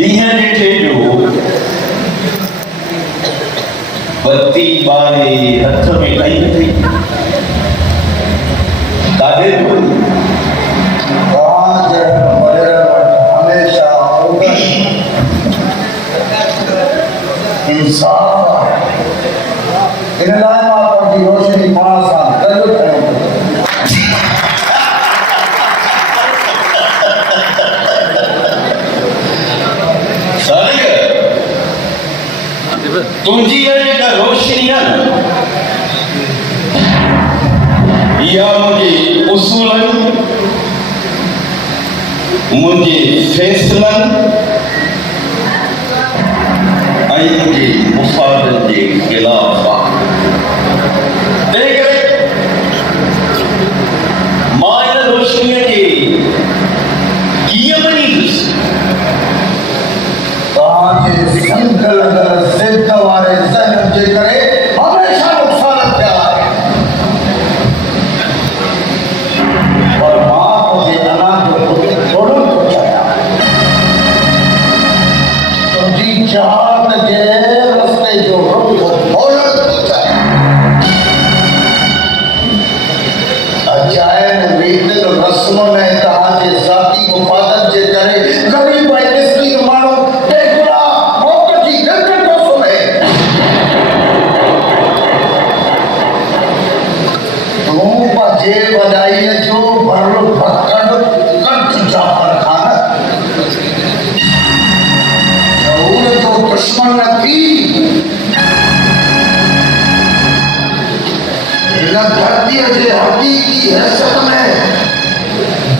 डीहं ॾिठे जो बत्ती ॿारे हथ में खई थी काॾे हमेशा इंसाफ इन लाइ मां पंहिंजी रोशनी पाण सां गॾु खयो तुझी जेका रोशनी आहे इहा मुंहिंजे उसूलनि मुंहिंजे फैसलनि ऐं मुंहिंजे मुफ़ादनि जे ख़िलाफ़ आहे। तंहिं करे मां इन रोशनीअ खे कीअं मञींदुसि? तव्हांजे संगल ज़िद वारे ज़हन जे करे हमेशा नुक़सान थिया आहे पर मां तुंहिंजे अना जो थोरो थो चाहियां तुंहिंजी चाहत जे रस्ते जो रुख मोड़ण थो चाहियां अजायन रीतियुनि रस्मुनि ऐं तव्हांजे ज़ाती मुफ़ादत जे करे ग़रीब ऐं मिस्कीन माण्हू वॾाईअ जो भर भकड़ कंठ जाफ़र खान ज़रूर जो दुश्मन न थी हिन धरतीअ जे हक़ीक़ी हैसियत में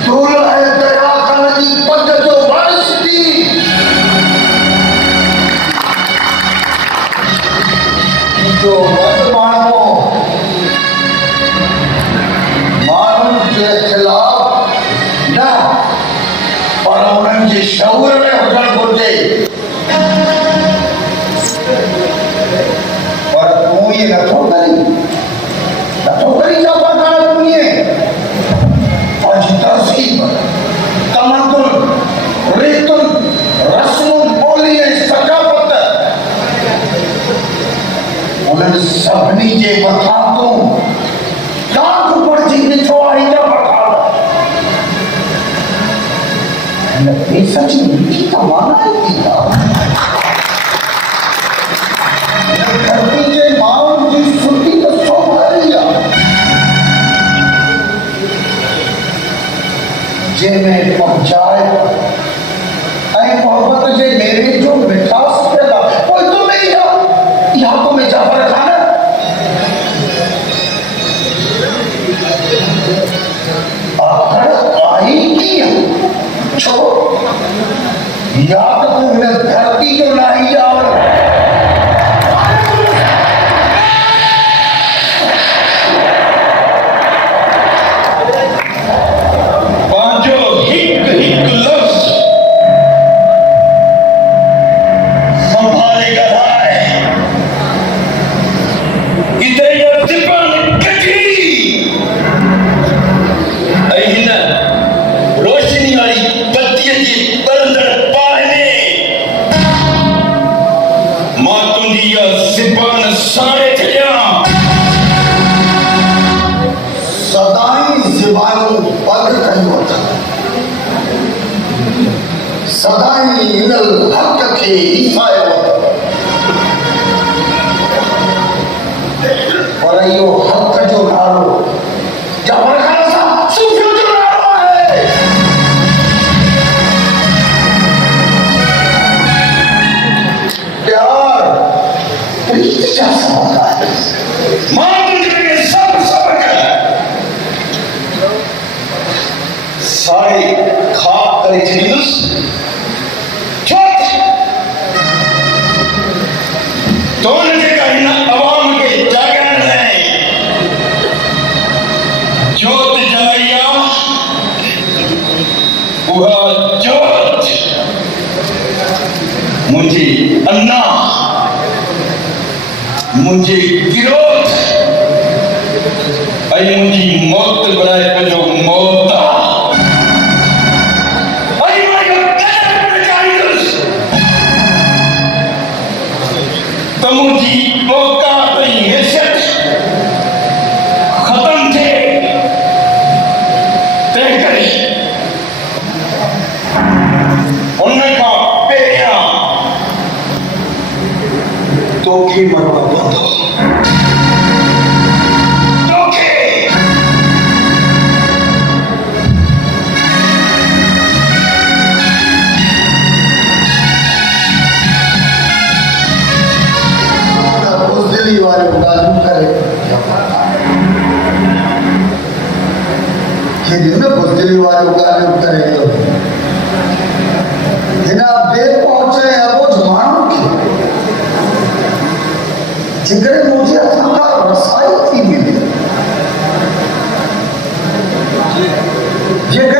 दूर ऐं दया खान जी पद जो वारिस थी जो वॾ माण्हू के खिलाफ न पर उन्हनि जे शऊर में हुजणु घुरिजे पर तूं इहे नथो करी जाफ़र खान दुनिया पंहिंजी तहज़ीब तमदुन रीतुनि रस्मुनि ॿोली ऐं सक़ाफ़त उन्हनि सभिनी जे मथां तूं दाग पढ़जी ॾिठो आहे या सच मीठी तमाना थी धरती जे माण्हुनि जी सुठी त सोभारी आहे जंहिंमें पहुचाए ऐं मोहबत जे मेरे जो मिठास पैदा पोइ तुम्हें इहा तुम्हें जाफ़र खान आखिर आई कीअं छो याद तूं हिन धरती जो न आई और पंहिंजो हिकु हिकु लफ़्ज़ संभाले ॻाल्हाए किथे इहा ज़बान कटी ऐं हिन रोशनी वारी बत्तीअ जी बरंदड़ पाहने मां तुंहिंजी इहा ज़बान साड़े छॾियां सदाई ज़बानूं बंदि कयूं अथनि सदाई इन हक़ खे हिसायो अथनि पर इहो हक़ जो नालो जाफ़र खान सां सूफ़ियो जो नालो आहे प्यार प्रीत जा सबक आहे मां तुंहिंजे सभु सबक साड़े ख़ाक करे छॾींदुसि छो तो जेका हिन अवाम खे जाॻाइण लाइ जोत जलाई आहे उहा जोत मुंहिंजी अन्ना मुंहिंजे गिरोथ ऐं मुंहिंजी मौत बणाए पंहिंजो मौत आहे। ऐं मां इहो कॾहिं न चाहींदुसि तोखे मरणो पवंदो तोखे बुज़दिली वारियूं ॻाल्हियूं करे हेॾियूं न बुज़दिली वारियूं ॻाल्हियूं करे हिन बे पहुचे अबोझ माण्हुनि खे जेकॾहिं मुंहिंजे हथां खां रसाई थी मिले जेकॾहिं